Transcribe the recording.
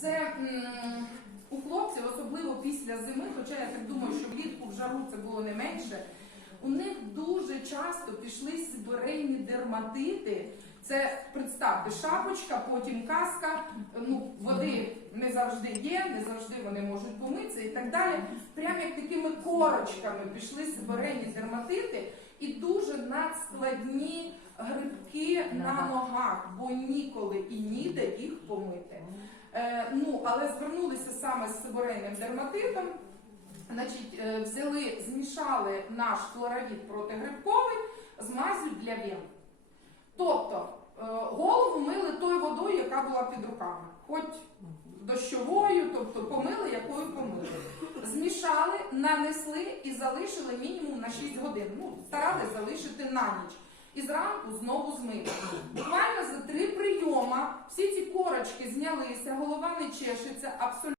Це м, у хлопців, особливо після зими, хоча я так думаю, що влітку в жару це було не менше. У них дуже часто пішли сибирейні дерматити. Це представте, шапочка, потім каска. Ну, води не завжди є, не завжди вони можуть помитися і так далі. Прямо як такими корочками пішли сибирейні дерматити і дуже надскладні грибки на ногах, бо ніколи і ніде їх помити. Е, ну, але звернулися саме з сибирейним дерматитом. Значить, е, взяли, змішали наш хлоравід протигрибковий з мазю для вен. Тобто е, голову мили тою водою, яка була під руками, хоч дощовою, тобто помили, якою помили. Змішали, нанесли і залишили мінімум на 6 годин. Ну, старались залишити на ніч. І зранку знову змили. Корочки знялися, голова не чешеться, абсолютно.